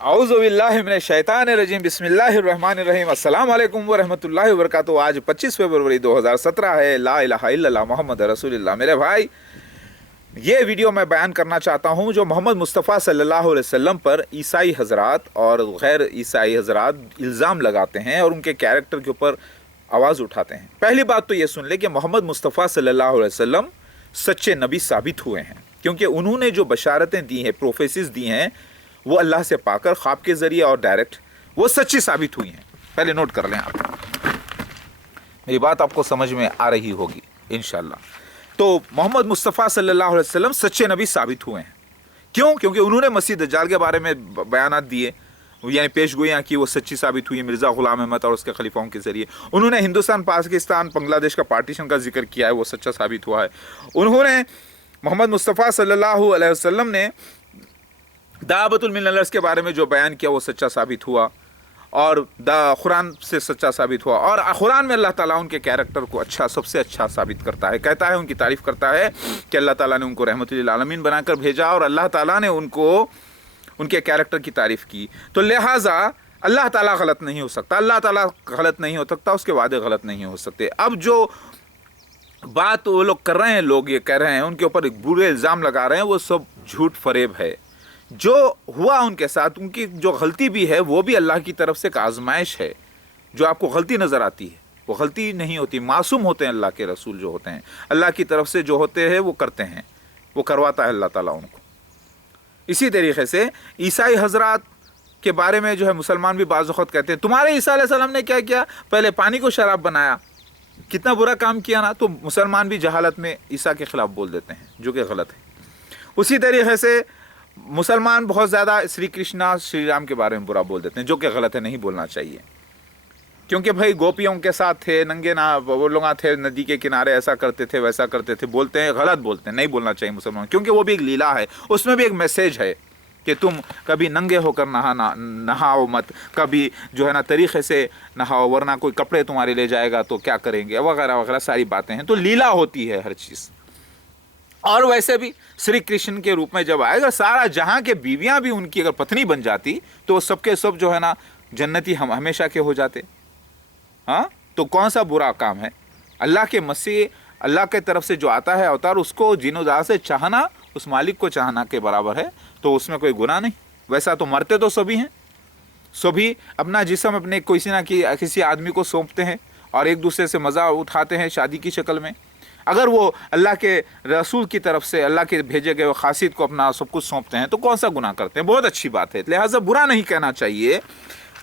औज़ु बिल्लाहि मिनश शैतानिर रजीम बिस्मिल्लाहिर रहमानिर रहीम अस्सलाम वालेकुम व रहमतुल्लाहि व बरकातुहू। आज 25 फरवरी 2017 है। ला इलाहा इल्लल्लाह मोहम्मद रसूलुल्लाह। मेरे भाई, ये वीडियो मैं बयान करना चाहता हूँ जो मोहम्मद मुस्तफ़ा सल्लल्लाहु अलैहि वसल्लम पर ईसाई हजरात और गैर ईसाई हजरात इल्ज़ाम लगाते हैं और उनके कैरेक्टर के ऊपर आवाज़ उठाते हैं। पहली बात तो ये सुन ले कि मोहम्मद मुस्तफ़ा सल्लल्लाहु अलैहि वसल्लम सच्चे नबी साबित हुए हैं, क्योंकि उन्होंने जो बशारतें दी हैं, प्रोफेसिस दी हैं, वो अल्लाह से पाकर ख्वाब के ज़रिए और डायरेक्ट वो सच्ची साबित हुई हैं। पहले नोट कर लें आप, मेरी बात आपको समझ में आ रही होगी इंशाअल्लाह। तो मोहम्मद मुस्तफ़ा सल्लल्लाहु अलैहि वसल्लम सच्चे नबी साबित हुए हैं। क्यों? क्योंकि उन्होंने मसीह दज्जाल के बारे में बयानात दिए, यानी पेशगोइयाँ की, वो सच्ची साबित हुई मिर्ज़ा ग़ुलाम अहमद और उसके खलीफाओं के ज़रिए। उन्होंने हिंदुस्तान, पाकिस्तान, बांग्लादेश का पार्टीशन का जिक्र किया है, वो सच्चा साबित हुआ है। उन्होंने मोहम्मद मुस्तफ़ा सल्लल्लाहु अलैहि वसल्लम ने दावतुल मिनल अर्श के बारे में जो बयान किया वो सच्चा साबित हुआ, और कुरान से सच्चा साबित हुआ। और कुरान में अल्लाह ताला उनके कैरेक्टर को अच्छा, सबसे अच्छा साबित करता है, कहता है, उनकी तारीफ़ करता है कि अल्लाह ताला ने उनको रहमतुल आलमीन बनाकर भेजा और अल्लाह ताला ने उनको उनके कैरेक्टर की तारीफ़ की। तो लिहाजा अल्लाह ताला गलत नहीं हो सकता, अल्लाह ताला गलत नहीं हो सकता, उसके वादे गलत नहीं हो सकते। अब जो बात वो लोग कर रहे हैं, लोग ये कह रहे हैं, उनके ऊपर एक बुरे इल्ज़ाम लगा रहे हैं, वो सब झूठ फरेब है। जो हुआ उनके साथ, उनकी जो गलती भी है, वो भी अल्लाह की तरफ से एक आजमाइश है। जो आपको गलती नज़र आती है वो गलती नहीं होती, मासूम होते हैं अल्लाह के रसूल जो होते हैं, अल्लाह की तरफ से जो होते हैं वो करते हैं, वो करवाता है अल्लाह ताला उनको। इसी तरीके से ईसाई हजरात के बारे में जो है मुसलमान भी बाज़ वक़्त कहते हैं, तुम्हारे ईसा अलैहिस्सलाम ने क्या किया, पहले पानी को शराब बनाया, कितना बुरा काम किया ना। तो मुसलमान भी जहालत में ईसा के ख़िलाफ़ बोल देते हैं, जो कि गलत है। उसी तरीके से मुसलमान बहुत ज़्यादा श्री कृष्णा, श्री राम के बारे में बुरा बोल देते हैं, जो कि गलत है, नहीं बोलना चाहिए। क्योंकि भाई गोपियों के साथ थे, नंगे ना वो लोग थे नदी के किनारे, ऐसा करते थे, वैसा करते थे, बोलते हैं, गलत बोलते हैं, नहीं बोलना चाहिए मुसलमान, क्योंकि वो भी एक लीला है, उसमें भी एक मैसेज है कि तुम कभी नंगे होकर नहाओ मत, कभी जो है ना तरीक़े से नहाओ, वरना कोई कपड़े तुम्हारे ले जाएगा तो क्या करेंगे, वगैरह वगैरह सारी बातें हैं। तो लीला होती है हर चीज़। और वैसे भी श्री कृष्ण के रूप में जब आएगा, सारा जहाँ के बीवियाँ भी उनकी अगर पत्नी बन जाती तो वो सबके सब जो है ना जन्नती हम हमेशा के हो जाते। हाँ, तो कौन सा बुरा काम है? अल्लाह के मसीह, अल्लाह के तरफ से जो आता है अवतार, उसको जीनोदा से चाहना उस मालिक को चाहना के बराबर है, तो उसमें कोई गुनाह नहीं। वैसा तो मरते तो सभी हैं, सभी अपना जिस्म अपने किसी ना किसी आदमी को सौंपते हैं और एक दूसरे से मज़ा उठाते हैं शादी की शक्ल में। अगर वो अल्लाह के रसूल की तरफ से, अल्लाह के भेजे गए खासियत को अपना सब कुछ सौंपते हैं, तो कौन सा गुनाह करते हैं? बहुत अच्छी बात है। लिहाजा बुरा नहीं कहना चाहिए,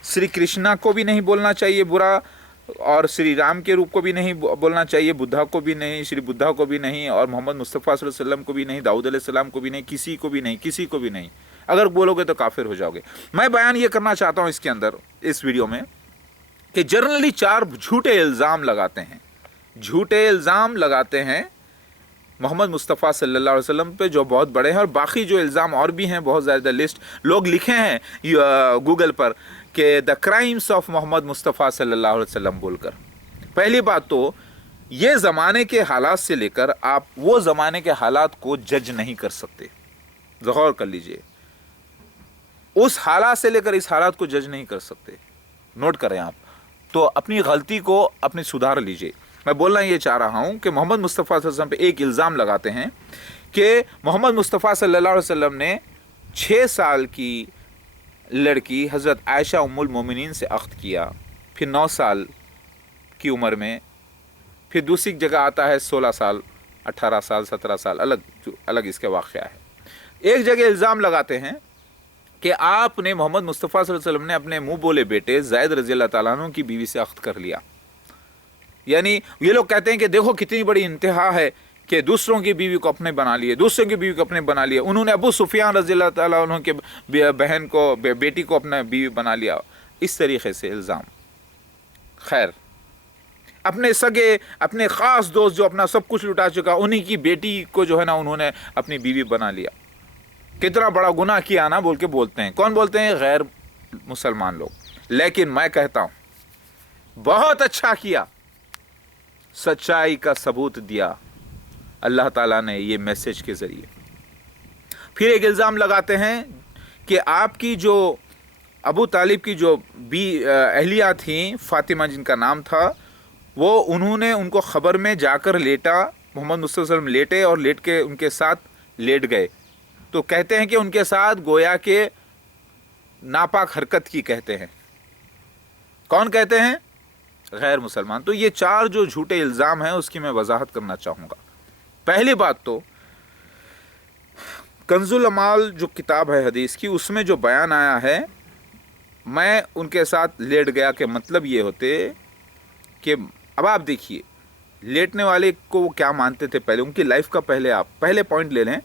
श्री कृष्णा को भी नहीं बोलना चाहिए बुरा, और श्री राम के रूप को भी नहीं बोलना चाहिए, बुद्धा को भी नहीं, श्री बुद्धा को भी नहीं, और मोहम्मद मुस्तफ़ा सल्लल्लाहु अलैहि वसल्लम को भी नहीं, दाऊद अलैहिस्सलाम को भी नहीं, किसी को भी नहीं, किसी को भी नहीं। अगर बोलोगे तो काफिर हो जाओगे। मैं बयान ये करना चाहता हूँ इसके अंदर, इस वीडियो में, कि जनरली 4 झूठे इल्ज़ाम लगाते हैं, झूठे इल्ज़ाम लगाते हैं मोहम्मद मुस्तफ़ा सल्लल्लाहु अलैहि वसल्लम पे, जो बहुत बड़े हैं। और बाकी जो इल्ज़ाम और भी हैं, बहुत ज़्यादा लिस्ट लोग लिखे हैं गूगल पर कि the crimes of Muhammad Mustafa सल्लल्लाहु अलैहि वसल्लम बोलकर। पहली बात तो ये ज़माने के हालात से लेकर आप वो ज़माने के हालात को जज नहीं कर सकते, गौर कर लीजिए। उस हालात से लेकर इस हालात को जज नहीं कर सकते, नोट करें आप। तो अपनी गलती को अपनी सुधार लीजिए। मैं बोलना ये चाह रहा हूँ कि मोहम्मद मुस्तफ़ा सल्लल्लाहु अलैहि वसल्लम पे एक इल्ज़ाम लगाते हैं कि मोहम्मद मुस्तफ़ा सल्लल्लाहु अलैहि वसल्लम ने 6 साल की लड़की हज़रत आयशा उम्मुल मोमिनीन से अक़्द किया, फिर 9 साल की उम्र में, फिर दूसरी जगह आता है 16 साल, 18 साल, 17 साल, अलग इसके वाक़या है। एक जगह इल्ज़ाम लगाते हैं कि आपने मोहम्मद मुस्तफ़ा सल्लल्लाहु अलैहि वसल्लम ने अपने मुँह बोले बेटे ज़ैद रज़ी अल्लाह ताला अन्हु की बीवी से अक़्द कर लिया। यानी ये लोग कहते हैं कि देखो कितनी बड़ी इंतहा है कि दूसरों की बीवी को अपने बना लिए, दूसरों की बीवी को अपने बना लिया। उन्होंने अबू सुफियान रज़ी अल्लाह ताला अन्हु के बहन को, बेटी को अपना बीवी बना लिया। इस तरीके से इल्ज़ाम। खैर, अपने सगे, अपने ख़ास दोस्त जो अपना सब कुछ लुटा चुका, उन्हीं की बेटी को जो है ना उन्होंने अपनी बीवी बना लिया। कितना बड़ा गुनाह किया ना बोल के बोलते हैं। कौन बोलते हैं? गैर मुसलमान लोग। लेकिन मैं कहता हूँ बहुत अच्छा किया, सच्चाई का सबूत दिया अल्लाह ताला ने ये मैसेज के ज़रिए। फिर एक इल्ज़ाम लगाते हैं कि आपकी जो अबू तालिब की जो अहलिया थी फातिमा जिनका नाम था, वो उन्होंने उनको ख़बर में जाकर लेटा, मोहम्मद मुस्तफ़ा सल्लल्लाहु अलैहि वसल्लम लेटे और लेट के उनके साथ लेट गए। तो कहते हैं कि उनके साथ गोया के नापाक हरकत की कहते हैं। कौन कहते हैं? गैर मुसलमान। तो ये 4 जो झूठे इल्ज़ाम हैं उसकी मैं वजाहत करना चाहूँगा। पहली बात तो कंजुल अमाल जो किताब है हदीस की, उसमें जो बयान आया है मैं उनके साथ लेट गया के मतलब ये होते कि अब आप देखिए लेटने वाले को वो क्या मानते थे पहले, उनकी लाइफ का पहले पॉइंट ले लें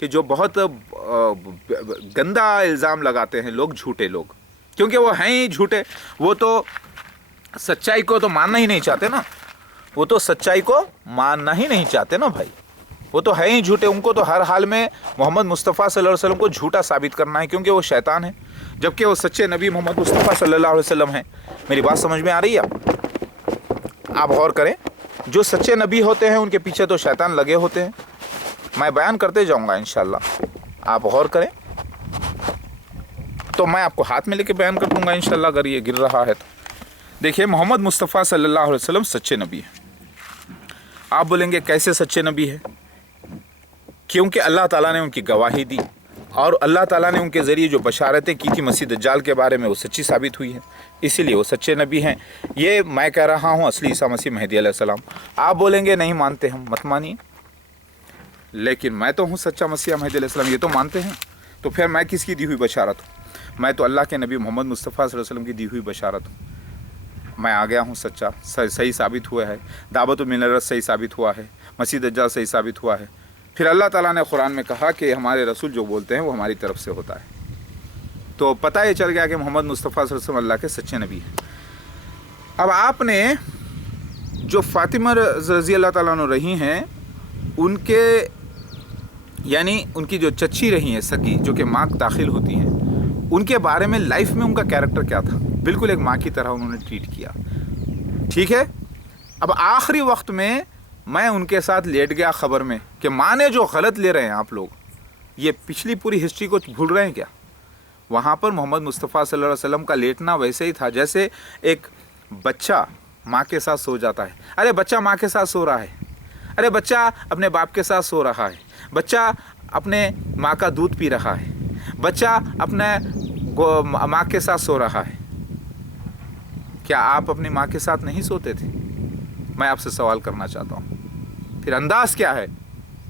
कि जो बहुत गंदा इल्ज़ाम लगाते हैं लोग, झूठे लोग, क्योंकि वो हैं ही झूठे, वो तो सच्चाई को तो मानना ही नहीं चाहते ना, वो तो सच्चाई को मानना ही नहीं चाहते ना भाई, वो तो है ही झूठे। उनको तो हर हाल में मोहम्मद मुस्तफ़ा सल्लल्लाहु अलैहि वसल्लम को झूठा साबित करना है, क्योंकि वो शैतान है, जबकि वो सच्चे नबी मोहम्मद मुस्तफ़ा सल्लल्लाहु अलैहि वसल्लम हैं। मेरी बात समझ में आ रही है? आप गौर करें, जो सच्चे नबी होते हैं उनके पीछे तो शैतान लगे होते हैं। मैं बयान करते जाऊँगा इंशाल्लाह, आप गौर करें तो मैं आपको हाथ में लेके बयान कर दूँगा इंशाल्लाह, अगर ये गिर रहा है तो। देखिए, मोहम्मद मुस्तफ़ा सल्लल्लाहु अलैहि वसल्लम सच्चे नबी हैं। आप बोलेंगे कैसे सच्चे नबी है? क्योंकि अल्लाह ताला ने उनकी गवाही दी और अल्लाह ताला ने उनके ज़रिए जो बशारतें की थी मसीह दज्जाल के बारे में, वो सच्ची साबित हुई है, इसीलिए वो सच्चे नबी हैं। ये मैं कह रहा हूँ, असली ईसा मसीह मेहदी अलैहिस्सलाम। आप बोलेंगे नहीं मानते हम, मत मानिए, लेकिन मैं तो हूँ सच्चा मसीह मेहदी अलैहिस्सलाम, ये तो मानते हैं। तो फिर मैं किसकी दी हुई बशारत हूँ? मैं तो अल्लाह के नबी मोहम्मद मुस्तफ़ा सल्लल्लाहु अलैहि वसल्लम की दी हुई बशारत हूँ। मैं आ गया हूँ सच्चा, सही साबित हुआ है, दावतुल मिनरत सही साबित हुआ है, मसीह दज्जाल सही साबित हुआ है। फिर अल्लाह ताला ने कुरान में कहा कि हमारे रसूल जो बोलते हैं वो हमारी तरफ से होता है। तो पता ये चल गया कि मोहम्मद मुस्तफ़ा सल्लल्लाहु अलैहि वसल्लम अल्लाह के सच्चे नबी हैं। अब आपने जो फातिमा रज़ी अल्लाह ताला अन्हा रही हैं, उनके यानी उनकी जो चच्ची रही हैं सगी, जो कि माँ दाखिल होती हैं, उनके बारे में लाइफ में उनका कैरेक्टर क्या था? बिल्कुल एक माँ की तरह उन्होंने ट्रीट किया, ठीक है। अब आखिरी वक्त में मैं उनके साथ लेट गया ख़बर में कि माँ ने जो गलत ले रहे हैं आप लोग, ये पिछली पूरी हिस्ट्री को भूल रहे हैं क्या? वहाँ पर मोहम्मद मुस्तफ़ा सल्लल्लाहु अलैहि वसल्लम का लेटना वैसे ही था जैसे एक बच्चा माँ के साथ सो जाता है। अरे बच्चा माँ के साथ सो रहा है, अरे बच्चा अपने बाप के साथ सो रहा है, बच्चा अपने माँ का दूध पी रहा है, बच्चा अपने माँ के साथ सो रहा है। क्या आप अपनी माँ के साथ नहीं सोते थे? मैं आपसे सवाल करना चाहता हूँ। फिर अंदाज़ क्या है?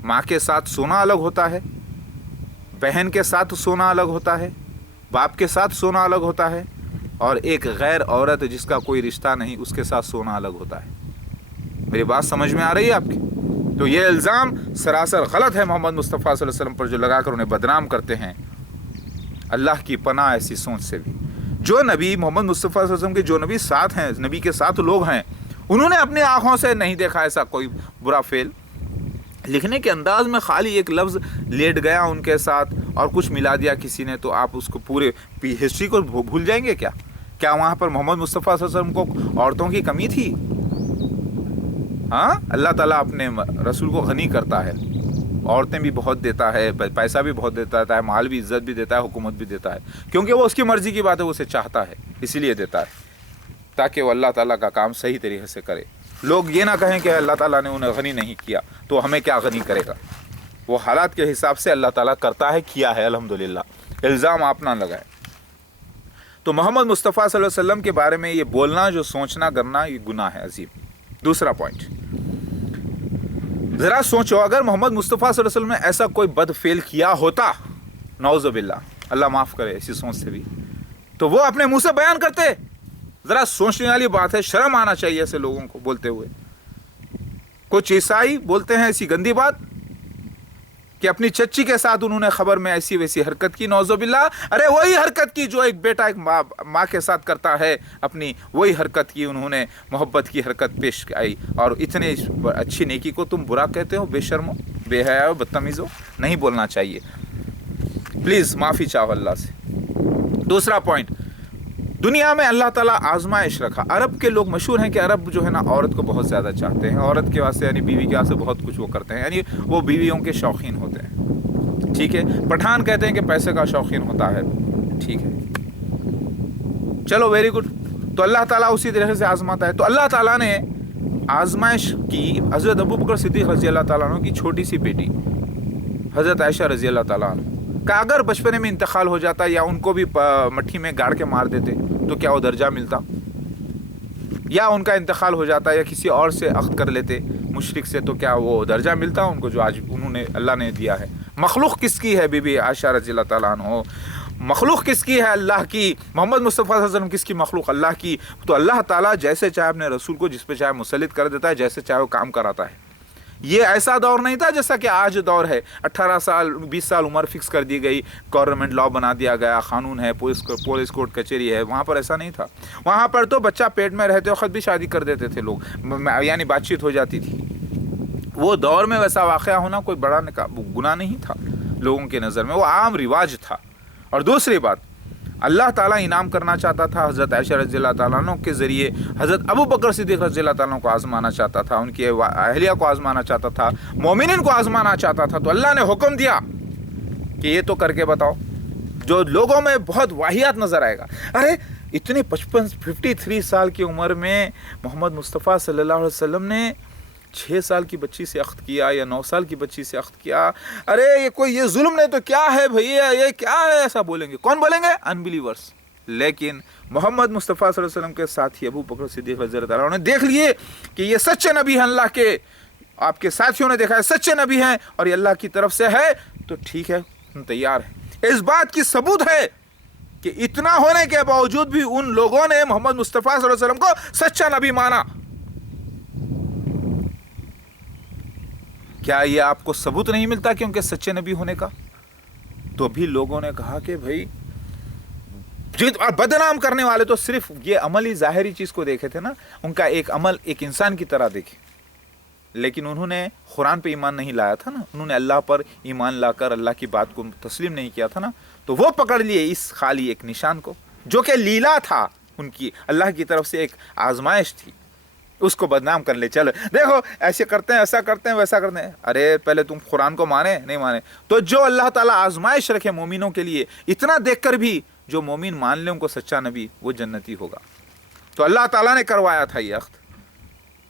माँ के साथ सोना अलग होता है, बहन के साथ सोना अलग होता है, बाप के साथ सोना अलग होता है, और एक गैर औरत जिसका कोई रिश्ता नहीं उसके साथ सोना अलग होता है। मेरी बात समझ में आ रही है आपकी? तो ये इल्ज़ाम सरासर गलत है मोहम्मद मुस्तफ़ा सल्लल्लाहु अलैहि वसल्लम पर, जो लगाकर उन्हें बदनाम करते हैं। अल्लाह की पनाह ऐसी सोच से भी। जो नबी मोहम्मद मुस्तफ़ा सल्लल्लाहु अलैहि वसल्लम के जो नबी साथ हैं, नबी के साथ लोग हैं, उन्होंने अपनी आँखों से नहीं देखा ऐसा कोई बुरा फेल। लिखने के अंदाज में खाली एक लफ्ज़ लेट गया उनके साथ और कुछ मिला दिया किसी ने, तो आप उसको पूरे हिस्ट्री को भूल जाएंगे क्या? क्या वहाँ पर मोहम्मद मुस्तफ़ा सल्लल्लाहु अलैहि वसल्लम को औरतों की कमी थी? हाँ, अल्लाह ताला अपने रसूल को गनी करता है, औरतें भी बहुत देता है, पैसा भी बहुत देता है, माल भी, इज़्ज़त भी देता है, हुकूमत भी देता है, क्योंकि वो उसकी मर्ज़ी की बात है, वो उसे चाहता है, इसीलिए देता है, ताकि वो अल्लाह ताला का काम सही तरीके से करे। लोग ये ना कहें कि अल्लाह ताला ने उन्हें गनी नहीं किया तो हमें क्या गनी करेगा। वो हालात के हिसाब से अल्लाह ताला करता है, किया है, अल्हम्दुलिल्लाह। इल्ज़ाम आप ना लगाएं। तो मोहम्मद मुस्तफ़ा सल्लल्लाहु अलैहि वसल्लम के बारे में ये बोलना, जो सोचना करना, ये गुनाह है अजीम। दूसरा पॉइंट, ज़रा सोचो, अगर मोहम्मद मुस्तफ़ा सल्लल्लाहु अलैहि वसल्लम ने ऐसा कोई बद फेल किया होता, नौज़ुबिल्लाह, अल्लाह माफ़ करे ऐसी सोच से भी, तो वो अपने मुंह से बयान करते? ज़रा सोचने वाली बात है, शर्म आना चाहिए ऐसे लोगों को बोलते हुए। कुछ ईसाई बोलते हैं ऐसी गंदी बात कि अपनी चच्ची के साथ उन्होंने खबर में ऐसी वैसी हरकत की, नौज़ुबिल्लाह। अरे वही हरकत की जो एक बेटा एक माँ के साथ करता है, अपनी वही हरकत की उन्होंने, मोहब्बत की हरकत पेश आई, और इतने अच्छी नेकी को तुम बुरा कहते हो? बेशर्मो, बेहया, बदतमीज़ो, नहीं बोलना चाहिए। प्लीज़ माफ़ी चाहो अल्लाह से। दूसरा पॉइंट, दुनिया में अल्लाह ताला आजमाइश रखा। अरब के लोग मशहूर हैं कि अरब जो है ना औरत को बहुत ज़्यादा चाहते हैं, औरत के वास्ते यानी बीवी के वास्ते बहुत कुछ वो करते हैं, यानी वो बीवियों के शौकीन होते हैं, ठीक है। पठान कहते हैं कि पैसे का शौकीन होता है, ठीक है। चलो वेरी गुड। तो अल्लाह ताला उसी तरीके से आजमाता है। तो अल्लाह ताला ने आजमाइश की हज़रत अबू बकर सिद्दीक़ रज़ी अल्लाह ताला अन्हु की छोटी सी बेटी हज़रत आयशा रज़ी अल्लाह ताला अन्हु का अगर बचपने में इंतकाल हो जाता या उनको भी मट्ठी में गाड़ के मार देते तो क्या वो दर्जा मिलता, या उनका इंतकाल हो जाता या किसी और से अख्द कर लेते मुशरिक से तो क्या वो दर्जा मिलता उनको जो आज उन्होंने अल्लाह ने दिया है। मखलूक किसकी है बीबी आयशा रज़ी अल्लाह ताला अन्हु, मखलूक किसकी है अल्लाह की। मोहम्मद मुस्तफ़ा सल्लल्लाहु अलैहि वसल्लम किसकी मखलूक, अल्लाह की। तो अल्लाह ताला जैसे चाहे अपने रसूल को जिस पे चाहे मुसल्लित कर देता है, जैसे चाहे वो काम कराता है। ये ऐसा दौर नहीं था जैसा कि आज दौर है, 18 साल 20 साल उम्र फिक्स कर दी गई, गवर्नमेंट लॉ बना दिया गया, कानून है, पुलिस कोर्ट कचहरी है। वहाँ पर ऐसा नहीं था। वहाँ पर तो बच्चा पेट में रहते वक्त भी शादी कर देते थे लोग, यानी बातचीत हो जाती थी। वो दौर में वैसा वाक़या होना कोई बड़ा गुनाह नहीं था लोगों के नज़र में, वो आम रिवाज था। और दूसरी बात, अल्लाह ताला इनाम करना चाहता था हज़रत आयशा रज़ी अल्लाह ताला अन्हा के ज़रिए, हज़रत अबू बकर सिद्दीक़ रज़ी अल्लाह ताला को आज़माना चाहता था, उनकी अहलिया को आज़माना चाहता था, मोमिनीन को आज़माना चाहता था। तो अल्लाह ने हुक्म दिया कि ये तो करके बताओ, जो लोगों में बहुत वाहियात नज़र आएगा। अरे इतनी 53 साल की उम्र में मोहम्मद मुस्तफ़ा सल्लल्लाहु अलैहि वसल्लम ने 6 साल की बच्ची से अख्द किया या 9 साल की बच्ची से अख्द किया, अरे ये कोई ये जुल्म नहीं तो क्या है भैया, ये क्या है, ऐसा बोलेंगे। कौन बोलेंगे? अनबिलीवर्स। लेकिन मोहम्मद मुस्तफ़ा सल्लल्लाहु अलैहि वसल्लम के साथी अबू बकर सिद्दीक़ रज़ी अल्लाह ताला उन्होंने देख लिए कि ये सच्चे नबी हैं, अल्लाह के, आपके साथियों ने देखा है सच्चे नबी हैं और ये अल्लाह की तरफ से है, तो ठीक है हम तैयार हैं। इस बात की सबूत है कि इतना होने के बावजूद भी उन लोगों ने मोहम्मद मुस्तफ़ा सल्लल्लाहु अलैहि वसल्लम को सच्चा नबी माना। क्या ये आपको सबूत नहीं मिलता कि उनके सच्चे नबी होने का? तो भी लोगों ने कहा कि भाई बदनाम करने वाले तो सिर्फ ये अमली ज़ाहिरी चीज़ को देखे थे ना, उनका एक अमल एक इंसान की तरह देखे, लेकिन उन्होंने कुरान पे ईमान नहीं लाया था ना, उन्होंने अल्लाह पर ईमान लाकर अल्लाह की बात को तस्लीम नहीं किया था ना, तो वो पकड़ लिए इस खाली एक निशान को जो कि लीला था उनकी, अल्लाह की तरफ से एक आजमाइश थी, उसको बदनाम कर ले। चलो देखो ऐसे करते हैं, ऐसा करते हैं, वैसा करते हैं। अरे पहले तुम कुरान को माने नहीं माने? तो जो अल्लाह ताला आजमाइश रखे मोमिनों के लिए, इतना देखकर भी जो मोमिन मान ले उनको सच्चा नबी, वो जन्नती होगा। तो अल्लाह ताला ने करवाया था ये अख्द,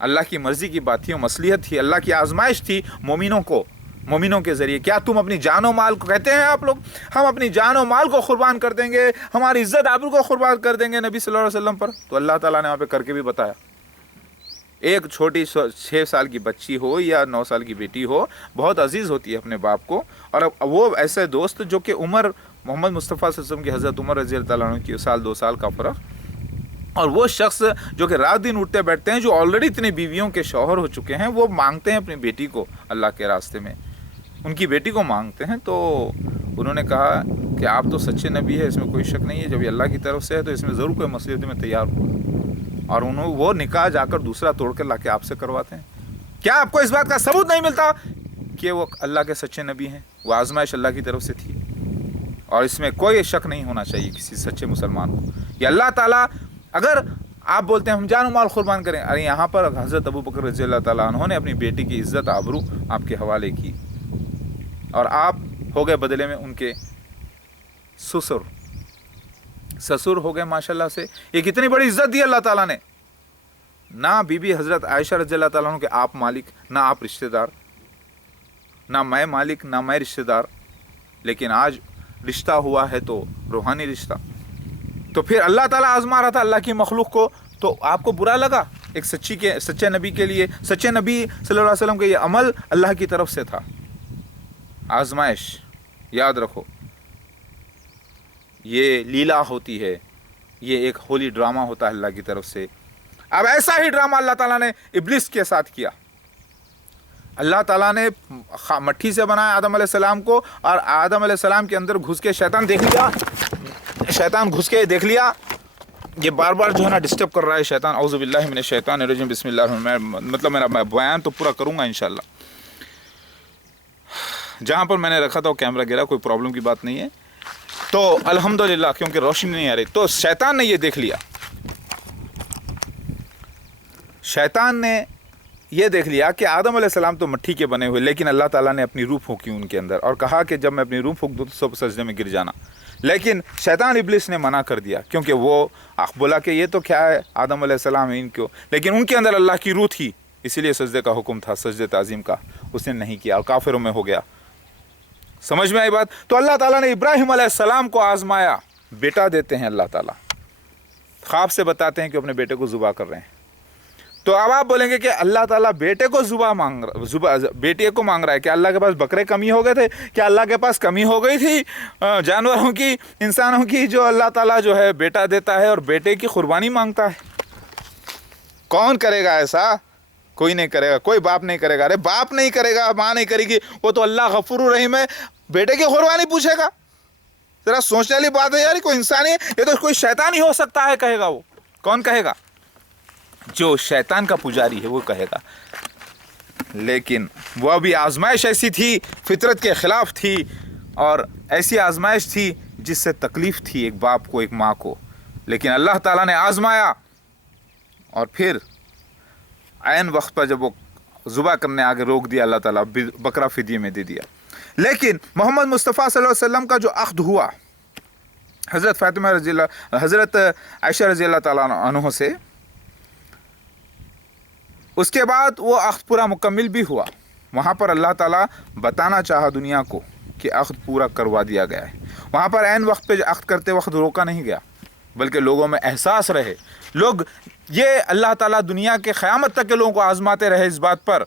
अल्लाह की मर्जी की बात थी, मसलिहत थी, अल्लाह की आजमाइश थी मोमिनों के ज़रिए। क्या तुम अपनी जानो माल को, कहते हैं आप लोग हम अपनी जानो माल को कुर्बान कर देंगे, हमारी इज्जत आबरू को कुर्बान कर देंगे नबी सल्लल्लाहु अलैहि वसल्लम पर? तो अल्लाह ताला ने वहाँ पे करके भी बताया। एक छोटी 6 साल की बच्ची हो या 9 साल की बेटी हो, बहुत अजीज़ होती है अपने बाप को, और वो ऐसे दोस्त जो कि उम्र मोहम्मद मुस्तफ़ा सल्लल्लाहु अलैहि वसल्लम की हज़रत उमर रज़ी अल्लाह ताला अन्हु की 1-2 साल का फ़र्क, और वो शख्स जो कि रात दिन उठते बैठते हैं, जो ऑलरेडी इतनी बीवियों के शौहर हो चुके हैं, वो मांगते हैं अपनी बेटी को अल्लाह के रास्ते में, उनकी बेटी को मांगते हैं। तो उन्होंने कहा कि आप तो सच्चे नबी है, इसमें कोई शक नहीं है, जब ये अल्लाह की तरफ से है तो इसमें ज़रूर कोई मसलियत में तैयार हो। और उन्होंने वो निकाह जाकर दूसरा तोड़ कर ला के आपसे करवाते हैं। क्या आपको इस बात का सबूत नहीं मिलता कि वो अल्लाह के सच्चे नबी हैं? वो आजमाइश अल्लाह की तरफ से थी, और इसमें कोई शक नहीं होना चाहिए किसी सच्चे मुसलमान को। ये अल्लाह ताला, अगर आप बोलते हैं हम जान माल कुर्बान करें, अरे यहाँ पर हज़रत अबू बकर रज़ी अल्लाह ताला उन्होंने अपनी बेटी की इज़्ज़त आबरू आपके हवाले की, और आप हो गए बदले में उनके ससुर हो गए माशाल्लाह से। ये कितनी बड़ी इज्जत दी अल्लाह ताला ने। ना बीबी हज़रत आयशा रज़ी अल्लाह ताला के आप मालिक, ना आप रिश्तेदार, ना मैं मालिक, ना मैं रिश्तेदार, लेकिन आज रिश्ता हुआ है तो रूहानी रिश्ता। तो फिर अल्लाह ताला आजमा रहा था अल्लाह की मखलूक को, तो आपको बुरा लगा? एक सच्चे नबी के लिए, सच्चे नबी सल्लल्लाहु अलैहि वसल्लम के ये अमल अल्लाह की तरफ से था, आजमाइश। याद रखो, ये लीला होती है, ये एक होली ड्रामा होता है अल्लाह की तरफ से। अब ऐसा ही ड्रामा अल्लाह ताला ने इब्लिस के साथ किया। अल्लाह ताला ने मट्टी से बनाया आदम अलैहिस्सलाम को, और आदम अलैहिस्सलाम के अंदर घुस के शैतान घुस के देख लिया, ये बार बार जो है ना डिस्टर्ब कर रहा है शैतान। औज़ु बिल्लाहि मिनश शैतानिर रजीम, बिस्मिल्लाह। मतलब मेरा बयान तो पूरा करूँगा इंशाल्लाह। जहाँ पर मैंने रखा था वो कैमरा गिरा, कोई प्रॉब्लम की बात नहीं है। तो अल्हम्दुलिल्लाह, क्योंकि रोशनी नहीं आ रही, तो शैतान ने ये देख लिया, शैतान ने ये देख लिया कि आदम अलैहिस्सलाम तो मट्टी के बने हुए, लेकिन अल्लाह ताला ने अपनी रूह फूंकी उनके अंदर और कहा कि जब मैं अपनी रूह फूंक दूँ तो सब सजदे में गिर जाना। लेकिन शैतान इब्लिस ने मना कर दिया, क्योंकि वो बोला कि ये तो क्या है, आदम अलैहिस्सलाम इनको, लेकिन उनके अंदर अल्लाह की रूह थी, इसीलिए सजदे का हुक्म था, सजदे ताज़ीम का, उसने नहीं किया और काफिरों में हो गया। समझ में आई बात? तो अल्लाह ताला ने इब्राहिम अलैहिस्सलाम को आजमाया। बेटा देते हैं अल्लाह ताला, ख्वाब से बताते हैं कि अपने बेटे को ज़ुबा कर रहे हैं। तो अब आप बोलेंगे कि अल्लाह ताला बेटे को बेटे को मांग रहा है, क्या अल्लाह के पास बकरे कमी हो गए थे? क्या अल्लाह के पास कमी हो गई थी जानवरों की, इंसानों की, जो अल्लाह ताला जो है बेटा देता है और बेटे की कुर्बानी मांगता है? कौन करेगा ऐसा? कोई नहीं करेगा, कोई बाप नहीं करेगा। अरे बाप नहीं करेगा, माँ नहीं करेगी, वो तो अल्लाह गफूर रहीम है, बेटे की कुर्बानी पूछेगा? जरा सोचने वाली बात है यार, कोई इंसान है, ये तो कोई शैतान ही हो सकता है कहेगा वो। कौन कहेगा? जो शैतान का पुजारी है वो कहेगा। लेकिन वह भी आजमाइश ऐसी थी, फितरत के खिलाफ थी, और ऐसी आजमाइश थी जिससे तकलीफ थी एक बाप को, एक माँ को। लेकिन अल्लाह ताला ने आजमाया और फिर ऐन वक्त पर जब वो ज़ुबा करने आगे रोक दिया, अल्लाह ताला बकरा फिदिये में दे दिया। लेकिन मोहम्मद मुस्तफ़ा सल्लल्लाहु अलैहि वसल्लम का जो अख्द हुआ हज़रत आयशा रज़ी अल्लाह ताला अन्हा से, उसके बाद वो अख्द पूरा मुकम्मिल भी हुआ। वहाँ पर अल्लाह ताला बताना चाहा दुनिया को कि अख्द पूरा करवा दिया गया है। वहाँ पर ऐन वक्त पे अख्द करते वक्त रोका नहीं गया, बल्कि लोगों में एहसास रहे, लोग ये अल्लाह ताला दुनिया के क़यामत तक के लोगों को आजमाते रहे इस बात पर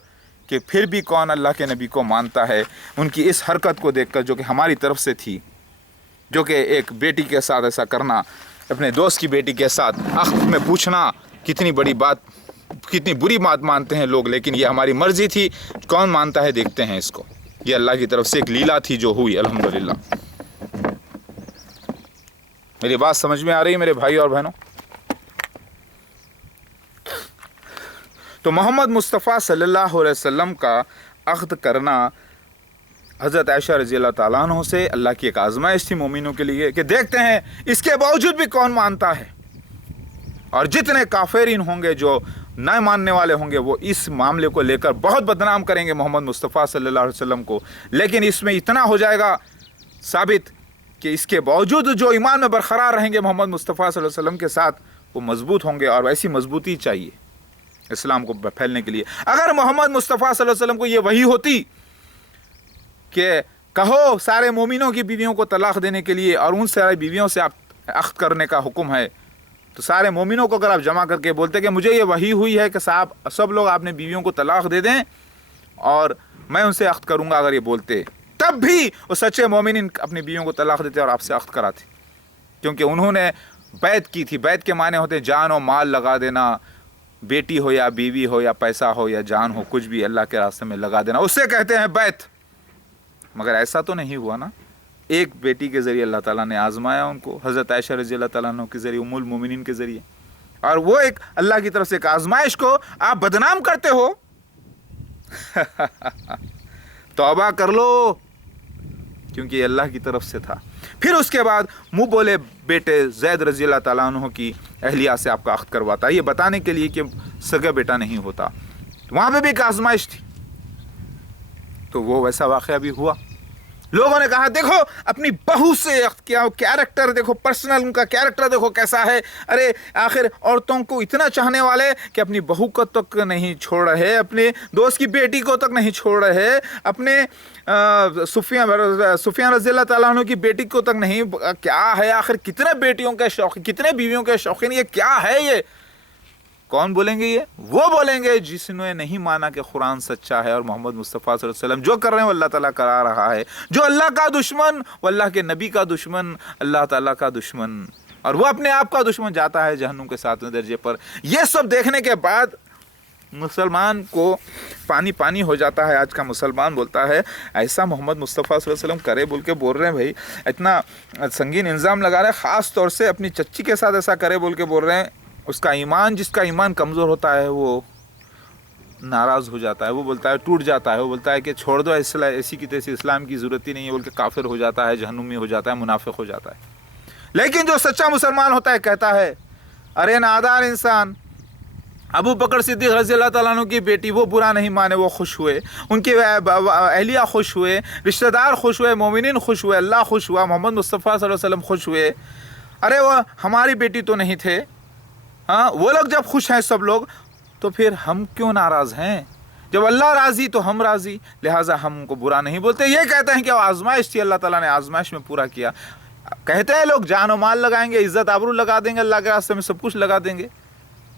कि फिर भी कौन अल्लाह के नबी को मानता है। उनकी इस हरकत को देखकर, जो कि हमारी तरफ से थी, जो कि एक बेटी के साथ ऐसा करना, अपने दोस्त की बेटी के साथ अख्द में पूछना, कितनी बड़ी बात, कितनी बुरी बात मानते हैं लोग, लेकिन ये हमारी मर्जी थी, कौन मानता है देखते हैं इसको। ये अल्लाह की तरफ से एक लीला थी जो हुई, अल्हम्दुलिल्लाह। मेरी बात समझ में आ रही है मेरे भाई और बहनों? तो मोहम्मद मुस्तफ़ा सल्लल्लाहु अलैहि वसल्लम का अख्द करना हज़रत आयशा रज़ी अल्लाह ताला अन्हा से अल्लाह की एक आजमाइश थी मोमिनों के लिए, कि देखते हैं इसके बावजूद भी कौन मानता है। और जितने काफिरीन होंगे, जो न मानने वाले होंगे, वो इस मामले को लेकर बहुत बदनाम करेंगे मोहम्मद मुस्तफ़ा सल्लल्लाहु अलैहि वसल्लम को। लेकिन इसमें इतना हो जाएगा साबित कि इसके बावजूद जो ईमान में बरकरार रहेंगे मोहम्मद मुस्तफ़ा सल्लल्लाहु अलैहि वसल्लम के साथ, वो मजबूत होंगे। और ऐसी मजबूती चाहिए इस्लाम को फैलने के लिए। अगर मोहम्मद मुस्तफ़ा सल्लल्लाहु अलैहि वसल्लम को ये वही होती कि कहो सारे मोमिनों की बीवियों को तलाक देने के लिए और उन सारी बीवियों से आप अख्द करने का हुक्म है, तो सारे मोमिनों को अगर आप जमा करके बोलते कि मुझे ये वही हुई है कि साहब सब लोग आपने बीवियों को तलाक दे दें और मैं उनसे अख्द करूँगा, अगर ये बोलते, तब भी वो सच्चे मोमिन अपनी बीवियों को तलाक देते और आपसे अख्द कराते, क्योंकि उन्होंने बैत की थी। बैत के माने होते जान और माल लगा देना, बेटी हो या बीवी हो या पैसा हो या जान हो, कुछ भी अल्लाह के रास्ते में लगा देना, उससे कहते हैं बैत। मगर ऐसा तो नहीं हुआ ना। एक बेटी के ज़रिए अल्लाह ताला ने आज़माया उनको, हज़रत आयशा रज़ी अल्लाह ताला अन्हा के ज़रिए, उम्मुल मोमिनीन के ज़रिए, और वो एक अल्लाह की तरफ से एक आज़माइश को आप बदनाम करते हो। तौबा कर लो, क्योंकि अल्लाह की तरफ से था। फिर उसके बाद मुँह बोले बेटे ज़ैद रज़ी अल्लाह ताला अन्हु की अहलिया से आपका अख्द करवाता, ये बताने के लिए कि सगा बेटा नहीं होता। तो वहाँ पे भी एक आज़माइश थी, तो वो वैसा वाक़या भी हुआ। लोगों ने कहा देखो अपनी बहू से क्या कैरेक्टर देखो, पर्सनल उनका कैरेक्टर देखो कैसा है। अरे आखिर औरतों को इतना चाहने वाले कि अपनी बहू को तक नहीं छोड़ रहे, अपने दोस्त की बेटी को तक नहीं छोड़ रहे, अपने सुफियान रज़ी अल्लाह ताला अन्हु की बेटी को तक नहीं। क्या है आखिर, कितने बेटियों के शौकीन, कितने बीवियों के शौकीन, ये क्या है? ये कौन बोलेंगे? ये वो बोलेंगे जिसने नहीं माना कि कुरान सच्चा है और मोहम्मद मुस्तफ़ा सल्लल्लाहु अलैहि वसल्लम जो कर रहे हैं वो अल्लाह ताला करा रहा है। जो अल्लाह का दुश्मन, वो अल्लाह के नबी का दुश्मन, अल्लाह ताला का दुश्मन, और वो अपने आप का दुश्मन जाता है जहन्नुम के 7वें दर्जे पर। ये सब देखने के बाद मुसलमान को पानी पानी हो जाता है। आज का मुसलमान बोलता है ऐसा मोहम्मद मुस्तफ़ा सल्लल्लाहु अलैहि वसल्लम करे बोल के बोल रहे हैं, भाई इतना संगीन इल्ज़ाम लगा रहे हैं, ख़ास तौर से अपनी चच्ची के साथ ऐसा करे बोल के बोल रहे हैं। उसका ईमान, जिसका ईमान कमज़ोर होता है वो नाराज़ हो जाता है, वो बोलता है, टूट जाता है, वो बोलता है कि छोड़ दो ऐसी की तैसी, इस्लाम की ज़रूरत ही नहीं है बोल के काफिर हो जाता है, जहन्नुमी हो जाता है, मुनाफिक हो जाता है। लेकिन जो सच्चा मुसलमान होता है कहता है अरे नादार इंसान, अबू बकर सिद्दीक़ रज़ी अल्लाह ताला अन्हु की बेटी, वो बुरा नहीं माने, वो खुश हुए, उनके अहलिया खुश हुए, रिश्तेदार खुश हुए, मोमिनीन खुश हुए, अल्लाह खुश हुआ, मोहम्मद मुस्तफ़ा सल्लल्लाहु अलैहि वसल्लम खुश हुए। अरे वो हमारी बेटी तो नहीं थे, हाँ, वो लोग जब खुश हैं सब लोग, तो फिर हम क्यों नाराज़ हैं? जब अल्लाह राज़ी तो हम राज़ी, लिहाजा हम उनको बुरा नहीं बोलते। ये कहते हैं कि वो आजमाइश थी, अल्लाह ताला ने आजमाइश में पूरा किया। कहते हैं लोग जान और माल लगाएंगे, इज़्ज़त आबरू लगा देंगे, अल्लाह के रास्ते में सब कुछ लगा देंगे।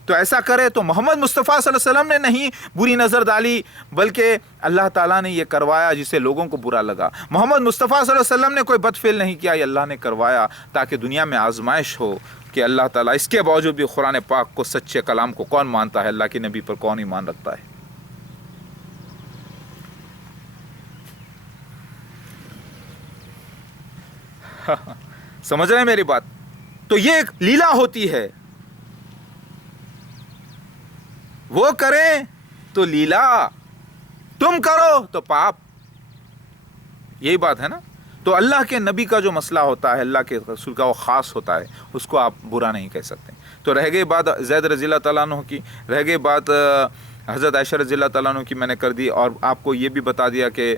तो ऐसा करे तो मोहम्मद मुस्तफ़ा सल्लल्लाहु अलैहि वसल्लम ने नहीं बुरी नज़र डाली, बल्कि अल्लाह ताला ने ये करवाया जिससे लोगों को बुरा लगा। मोहम्मद मुस्तफ़ा सल्लल्लाहु अलैहि वसल्लम ने कोई बदफेल नहीं किया, ये अल्लाह ने करवाया ताकि दुनिया में आजमाइश हो कि अल्लाह ताला, इसके बावजूद भी कुरान पाक को, सच्चे कलाम को कौन मानता है, अल्लाह के नबी पर कौन ईमान रखता है। समझ रहे हैं मेरी बात? तो ये एक लीला होती है, वो करें तो लीला, तुम करो तो पाप, यही बात है ना। तो अल्लाह के नबी का जो मसला होता है, अल्लाह के रसूल का वो ख़ास होता है, उसको आप बुरा नहीं कह सकते। तो रह गई बात ज़ैद रज़ी अल्लाह तआला अन्हु की, रह गई बात हज़रत आयशा रज़ी अल्लाह तआला अन्हु की, मैंने कर दी। और आपको ये भी बता दिया कि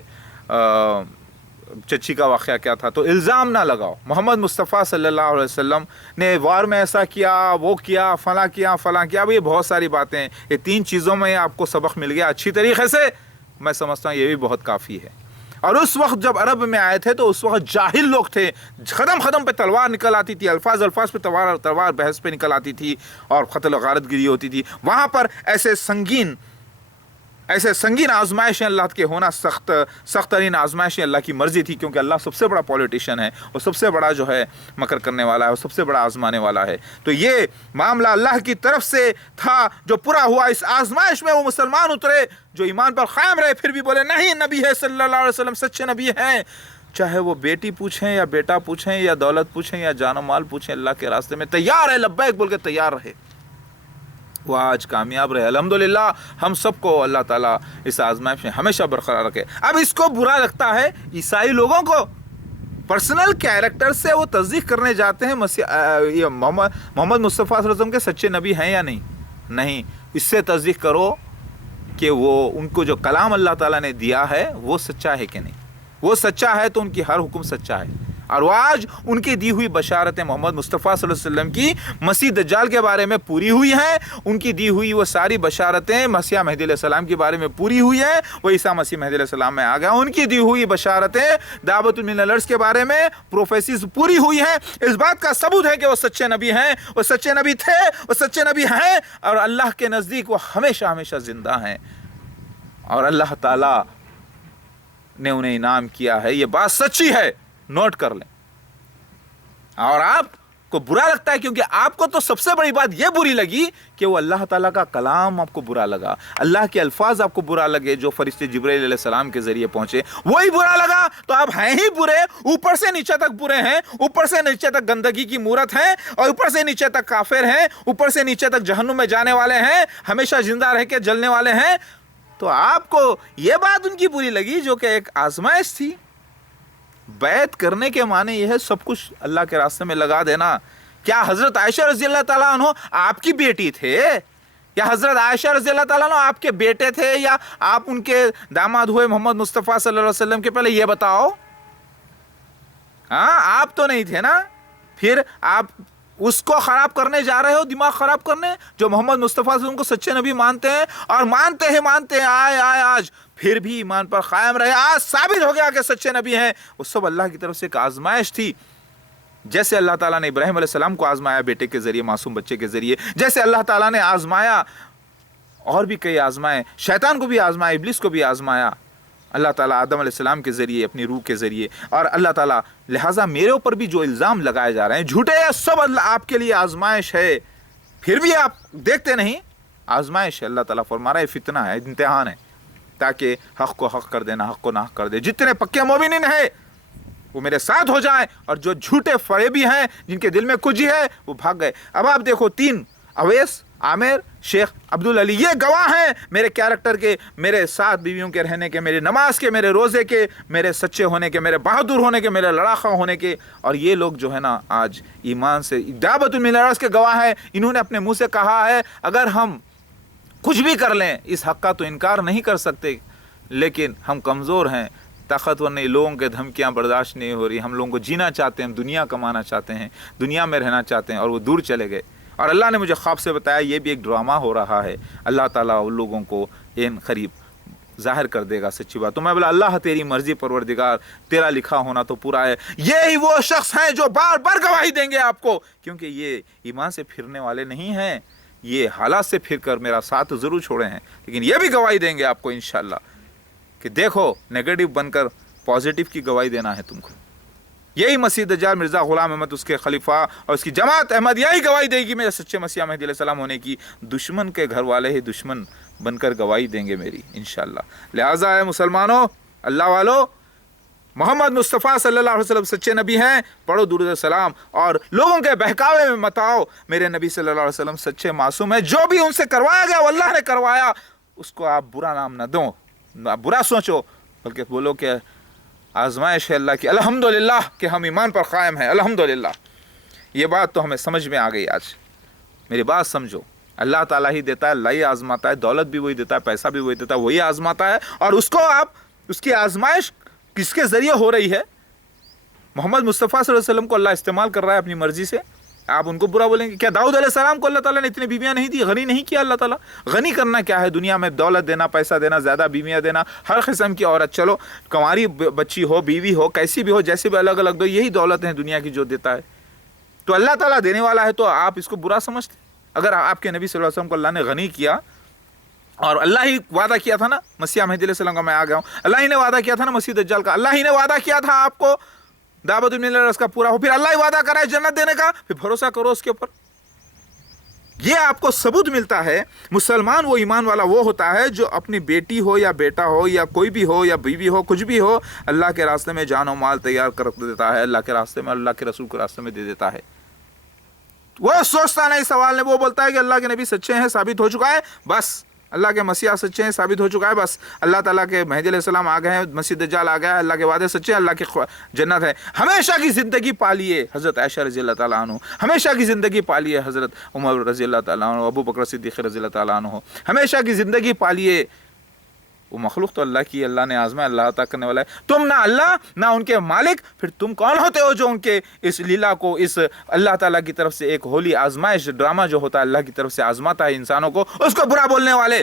चच्ची का वाक़या क्या था। तो इल्ज़ाम ना लगाओ, मोहम्मद मुस्तफ़ा सल्लल्लाहु अलैहि वसल्लम ने वार में ऐसा किया, वो किया, फ़लाँ किया, फ़लाँ किया। अब ये बहुत सारी बातें, ये 3 चीज़ों में आपको सबक मिल गया अच्छी तरीक़े से, मैं समझता हूँ ये भी बहुत काफ़ी है। और उस वक्त जब अरब में आए थे तो उस वक्त जाहिल लोग थे, ख़दम पे तलवार निकल आती थी, अल्फाज पे तलवार बहस पे निकल आती थी, और क़त्ल गारत गिरी होती थी। वहाँ पर ऐसे संगीन आजमाइशें अल्लाह के होना, सख्त तरीन आजमाइशें अल्लाह की मर्ज़ी थी, क्योंकि अल्लाह सबसे बड़ा पॉलिटिशियन है, और सबसे बड़ा जो है मकर करने वाला है, और सबसे बड़ा आजमाने वाला है। तो ये मामला अल्लाह की तरफ से था जो पूरा हुआ। इस आजमाइश में वो मुसलमान उतरे जो ईमान पर क़ायम रहे, फिर भी बोले नहीं, नबी है सल्लल्लाहु अलैहि वसल्लम, सच्चे नबी हैं। चाहे वो बेटी पूछें या बेटा पूछें या दौलत पूछें या जानो माल पूछें, अल्लाह के रास्ते में तैयार है, लब्बैक बोल के तैयार रहे, वो आज कामयाब रहे। अल्हम्दुलिल्लाह, हम सबको अल्लाह ताला इस आजमाइश में हमेशा बरकरार रखे। अब इसको बुरा लगता है ईसाई लोगों को, पर्सनल कैरेक्टर से वो तस्दीक करने जाते हैं मोहम्मद मुस्तफ़ा सल्लल्लाहु अलैहि वसल्लम के सच्चे नबी हैं या नहीं। नहीं, इससे तस्दीक करो कि वो उनको जो कलाम अल्लाह ताला ने दिया है वो सच्चा है कि नहीं। वो सच्चा है तो उनकी हर हुक्म सच्चा है। और वो आज उनकी दी हुई बशारतें मोहम्मद मुस्तफ़ा सल्लल्लाहु अलैहि वसल्लम की मसीह दज्जाल के बारे में पूरी हुई हैं, उनकी दी हुई वो सारी बशारतें मसीह मेहदी अलैहिस्सलाम के बारे में पूरी हुई हैं, वो ईसा मसीह मेहदी अलैहिस्सलाम में आ गया, उनकी दी हुई बशारतें दावतुल मिनल अर्श के बारे में प्रोफेसीज पूरी हुई हैं। इस बात का सबूत है कि वो सच्चे नबी हैं, वो सच्चे नबी थे, वो सच्चे नबी हैं, और अल्लाह के नज़दीक वो हमेशा हमेशा ज़िंदा हैं, और अल्लाह ताला ने उन्हें इनाम किया है। ये बात सच्ची है, नोट कर लें। और आपको बुरा लगता है क्योंकि आपको तो सबसे बड़ी बात यह बुरी लगी कि वो अल्लाह ताला का कलाम आपको बुरा लगा, अल्लाह के अल्फाज आपको बुरा लगे जो फरिश्ते जिब्राइल अलैहिस्सलाम के जरिए पहुंचे, वही बुरा लगा। तो आप हैं ही बुरे, ऊपर से नीचे तक बुरे हैं, ऊपर से नीचे तक गंदगी की मूरत हैं, और ऊपर से नीचे तक काफिर हैं, ऊपर से नीचे तक जहन्नुम में जाने वाले हैं, हमेशा जिंदा रह के जलने वाले हैं। तो आपको ये बात उनकी बुरी लगी जो कि एक आजमाइश थी। बैत करने के माने यह है सब कुछ अल्लाह के रास्ते में लगा देना। क्या हजरत आयशा रज़ी अल्लाह ताला अन्हा आपकी बेटी थे, या हजरत आयशा रज़ी अल्लाह ताला अन्हा आपके बेटे थे, या आप उनके दामाद हुए मोहम्मद मुस्तफ़ा सल्लल्लाहु अलैहि वसल्लम के? पहले ये बताओ। हाँ, आप तो नहीं थे ना, फिर आप उसको ख़राब करने जा रहे हो, दिमाग ख़राब करने, जो मोहम्मद मुस्तफ़ा से उनको सच्चे नबी मानते हैं, और मानते हैं आए आज फिर भी ईमान पर क़ायम रहे, आज साबित हो गया कि सच्चे नबी हैं। वो सब अल्लाह की तरफ से एक आजमाइश थी। जैसे अल्लाह ताला ने इब्राहिम अलैहिस्सलाम को आजमाया बेटे के ज़रिए, मासूम बच्चे के ज़रिए, जैसे अल्लाह ताला ने आजमाया, और भी कई आजमाए, शैतान को भी आजमाया, इब्लिस को भी आजमाया अल्लाह ताला आदम अलैहिस्सलाम के ज़रिए, अपनी रूह के ज़रिए। और अल्लाह ताला, लिहाजा मेरे ऊपर भी जो इल्ज़ाम लगाए जा रहे हैं झूठे हैं, सब अल्लाह आपके लिए आजमाइश है, फिर भी आप देखते नहीं। आजमाइश है, अल्लाह ताला फरमा रहा है, फितना है, इम्तिहान है, ताकि हक़ को हक़ कर देना, हक़ को ना कर दे। जितने पक्के मोमिनीन हैं वो मेरे साथ हो जाएं, और जो झूठे फरेबी हैं जिनके दिल में कुछ है वो भाग गए। अब आप देखो, 3 अवैस, आमिर, शेख अब्दुल अली, ये गवाह हैं मेरे कैरेक्टर के, मेरे साथ बीवियों के रहने के, मेरे नमाज के, मेरे रोज़े के, मेरे सच्चे होने के, मेरे बहादुर होने के, मेरे लड़ाका होने के। और ये लोग जो है ना आज ईमान से दावतुल मिनल अर्श के गवाह हैं। इन्होंने अपने मुंह से कहा है, अगर हम कुछ भी कर लें, इस हक़ का तो इनकार नहीं कर सकते, लेकिन हम कमज़ोर हैं, ताकतवर नहीं, लोगों के धमकियां बर्दाश्त नहीं हो रही। हम लोगों को जीना चाहते हैं, हम दुनिया कमाना चाहते हैं, दुनिया में रहना चाहते हैं, और वो दूर चले गए। और अल्लाह ने मुझे ख्वाब से बताया ये भी एक ड्रामा हो रहा है, अल्लाह ताला उन लोगों को इन करीब ज़ाहिर कर देगा सच्ची बात। तो मैं बोला अल्लाह तेरी मर्ज़ी परवरदिगार, तेरा लिखा होना तो पूरा है। ये ही वो शख्स हैं जो बार बार गवाही देंगे आपको, क्योंकि ये ईमान से फिरने वाले नहीं हैं, ये हालात से फिर कर मेरा साथ ज़रूर छोड़े हैं, लेकिन ये भी गवाही देंगे आपको इंशाअल्लाह कि देखो नेगेटिव बनकर पॉजिटिव की गवाही देना है तुमको। यही मसीह दज्जाल मिर्ज़ा ग़ुलाम अहमद उसके खलीफा और उसकी जमात अहमद यही गवाही देगी मेरे सच्चे मसीह महदी अलैहिस्सलाम होने की। दुश्मन के घर वाले ही दुश्मन बनकर गवाही देंगे मेरी इंशाअल्लाह। लिहाजा है मुसलमानों, अल्लाह वालों, मोहम्मद मुस्तफ़ा सल्लल्लाहु अलैहि वसल्लम सच्चे नबी हैं, पढ़ो दुरूद सलाम और लोगों के बहकावे में मत आओ। मेरे नबी सल्लल्लाहु अलैहि वसल्लम सच्चे मासूम हैं, जो भी उनसे करवाया गया वो अल्लाह ने करवाया, उसको आप बुरा नाम न दो, ना बुरा सोचो, बल्कि बोलो कि आजमाइश है अल्लाह की, अल्हम्दुलिल्लाह कि हम ईमान पर कायम हैं, अल्हम्दुलिल्लाह। ये बात तो हमें समझ में आ गई आज। मेरी बात समझो, अल्लाह ताला ही देता है, अल्लाह ही आजमाता है, दौलत भी वही देता है, पैसा भी वही देता है, वही आजमाता है। और उसको आप, उसकी आजमाइश किसके ज़रिए हो रही है? मोहम्मद मुस्तफ़ा सल्लल्लाहु अलैहि वसल्लम को अल्लाह इस्तेमाल कर रहा है अपनी मर्ज़ी से, आप उनको बुरा बोलेंगे? क्या दाऊद अलैहिस्सलाम को अल्लाह ताला ने इतनी बीवियाँ नहीं दी, गनी नहीं किया अल्लाह ताला? गनी करना क्या है? दुनिया में दौलत देना, पैसा देना, ज़्यादा बीवियाँ देना, हर किस्म की औरत, चलो कंवारी बच्ची हो, बीवी हो, कैसी भी हो, जैसे भी अलग अलग दो, यही दौलत है दुनिया की जो देता है। तो अल्लाह ताला देने वाला है, तो आप इसको बुरा समझते? अगर आपके नबी सल्लल्लाहु अलैहि वसल्लम को अल्लाह ने गनी किया, और अल्लाह ही वादा किया था ना मसीह महदी अलैहिस्सलाम का मैं आ गया हूँ, अल्लाह ही ने वादा किया था ना मसीह दज्जाल का, अल्लाह ही ने वादा किया था आपको दावत मिलने का पूरा हो, फिर अल्लाह ही वादा करा है जन्नत देने का, फिर भरोसा करो उसके ऊपर। ये आपको सबूत मिलता है। मुसलमान वो ईमान वाला वो होता है जो अपनी बेटी हो या बेटा हो या कोई भी हो या बीवी हो, कुछ भी हो, अल्लाह के रास्ते में जान और माल तैयार कर देता है, अल्लाह के रास्ते में, अल्लाह के रसूल के रास्ते में दे देता है। वो सोचता नहीं सवाल नहीं, वो बोलता है कि अल्लाह के नबी सच्चे हैं, साबित हो चुका है, बस अल्लाह के मसीहा सच्चे हैं, साबित हो चुका है, बस अल्लाह ताला के महदी अलैहिस्सलाम आ गए हैं, मसीह दज्जाल आ गया है, अल्लाह के वादे सच्चे हैं, अल्लाह की जन्नत है। हमेशा की ज़िंदगी पालिए हज़रत आयशा रज़ी अल्लाह ताला अन्हु, हमेशा की ज़िंदगी पालिए हज़रत उमर रज़ी अल्लाह ताला अन्हु, अबू बकर सिद्दीक़ रज़ी अल्लाह ताला अन्हु, हमेशा की ज़िंदगी पालिए। वो मखलूक तो अल्लाह की, अल्लाह ने आज़माया, अल्लाह अता करने वाला है। तुम ना अल्लाह ना उनके मालिक, फिर तुम कौन होते हो जो उनके इस लीला को, इस अल्लाह ताला की तरफ से एक होली आजमाइश ड्रामा जो होता है अल्लाह की तरफ से आजमाता है इंसानों को, उसको बुरा बोलने वाले?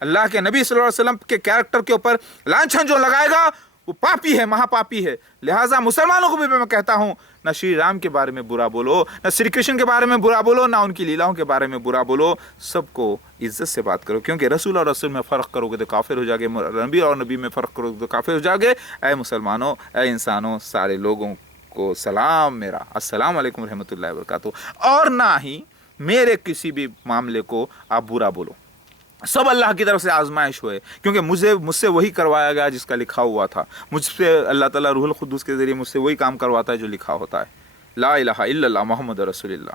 अल्लाह के नबी सल्लल्लाहु अलैहि वसल्लम के कैरेक्टर के ऊपर लांछन जो लगाएगा वो पापी है, महापापी है। लिहाजा मुसलमानों को भी मैं कहता हूँ, ना श्री राम के बारे में बुरा बोलो, ना श्री कृष्ण के बारे में बुरा बोलो, ना उनकी लीलाओं के बारे में बुरा बोलो, सबको इज्जत से बात करो, क्योंकि रसूल और रसूल में फ़र्क करोगे तो काफिर हो जाओगे, नबी और नबी में फ़र्क करोगे तो काफिर हो जाओगे। ऐ मुसलमानों, ऐ इंसानों, सारे लोगों को सलाम मेरा, अस्सलाम वालेकुम रहमतुल्लाहि व बरकातुहू। और ना ही मेरे किसी भी मामले को आप बुरा बोलो, सब अल्लाह की तरफ से आजमाइश हुए, क्योंकि मुझसे वही करवाया गया जिसका लिखा हुआ था, मुझसे अल्लाह ताला रूहुल कुद्दूस के ज़रिए मुझसे वही काम करवाता है जो लिखा होता है, ला इलाहा इल्लल्लाह मुहम्मद रसूलुल्लाह।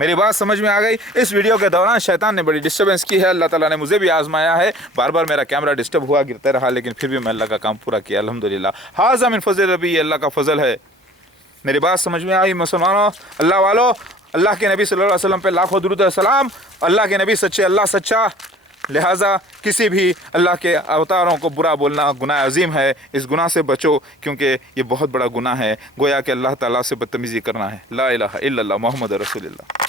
मेरी बात समझ में आ गई? इस वीडियो के दौरान शैतान ने बड़ी डिस्टर्बेंस की है, अल्लाह ताला ने मुझे भी आजमाया है, बार बार मेरा कैमरा डिस्टर्ब हुआ, गिरते रहा, लेकिन फिर भी मैं अल्लाह का काम पूरा किया, अल्हम्दुलिल्लाह। हाज़ा मिन फ़ज़ल रब्बी, अल्लाह का फ़ज़ल है। मेरी बात समझ में आई मुसलमानों, अल्लाह वालों? अल्लाह के नबी सल्लल्लाहु अलैहि वसल्लम पे लाखों दुरूद और सलाम। अल्लाह के नबी सच्चे, अल्लाह सच्चा। लिहाजा किसी भी अल्लाह के अवतारों को बुरा बोलना गुनाह अजीम है, इस गुनाह से बचो, क्योंकि ये बहुत बड़ा गुनाह है, गोया कि अल्लाह ताला से बदतमीज़ी करना है। ला इलाहा इल्लल्लाह मुहम्मद रसूलुल्लाह।